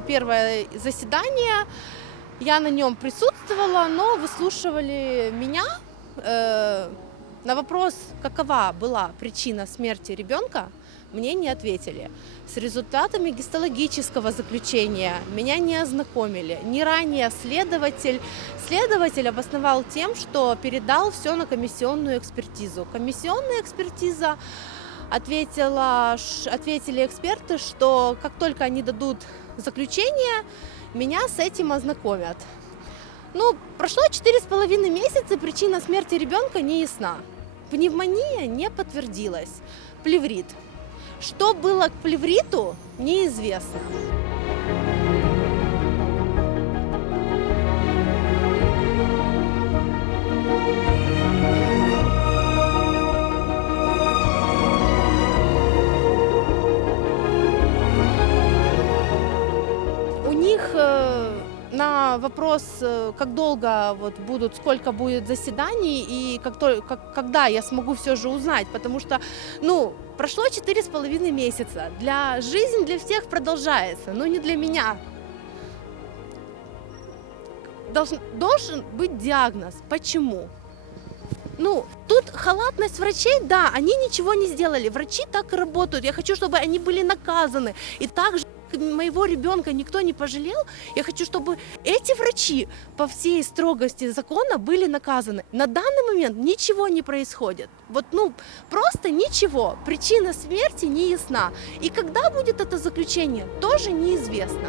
было первое заседание, я на нем присутствовала, но выслушивали меня. На вопрос, какова была причина смерти ребенка, мне не ответили. С результатами гистологического заключения меня не ознакомили. Не ранее следователь обосновал тем, что передал все на комиссионную экспертизу. Комиссионная экспертиза ответили эксперты, что как только они дадут заключение, меня с этим ознакомят. Прошло 4,5 месяца, причина смерти ребенка не ясна. Пневмония не подтвердилась. Плеврит. Что было к плевриту, неизвестно. У них на вопрос, как долго сколько будет заседаний и когда я смогу все же узнать, потому что, прошло 4,5 месяца. Жизнь для всех продолжается, но не для меня. Должен быть диагноз. Почему? Тут халатность врачей, да, они ничего не сделали. Врачи так и работают. Я хочу, чтобы они были наказаны. И также моего ребенка никто не пожалел. Я хочу, чтобы эти врачи по всей строгости закона были наказаны. На данный момент ничего не происходит. Просто ничего. Причина смерти не ясна. И когда будет это заключение, тоже неизвестно.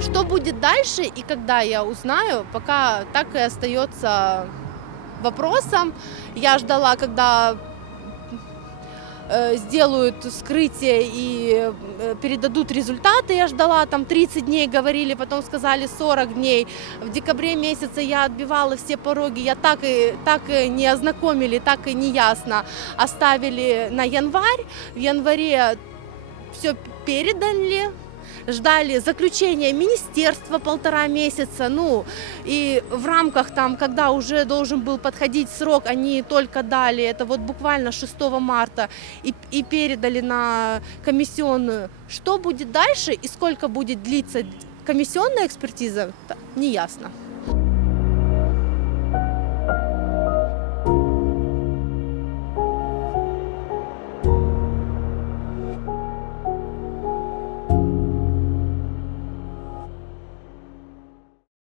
Что будет дальше и когда я узнаю, пока так и остается вопросом. Я ждала, когда сделают вскрытие и передадут результаты. Я ждала, 30 дней говорили, потом сказали 40 дней. В декабре месяце я отбивала все пороги, я так и не ознакомили, так и не ясно. Оставили на январь. В январе все передали. Ждали заключения министерства 1,5 месяца, и в рамках когда уже должен был подходить срок, они только дали, это буквально 6 марта, и передали на комиссионную. Что будет дальше и сколько будет длиться комиссионная экспертиза, не ясно.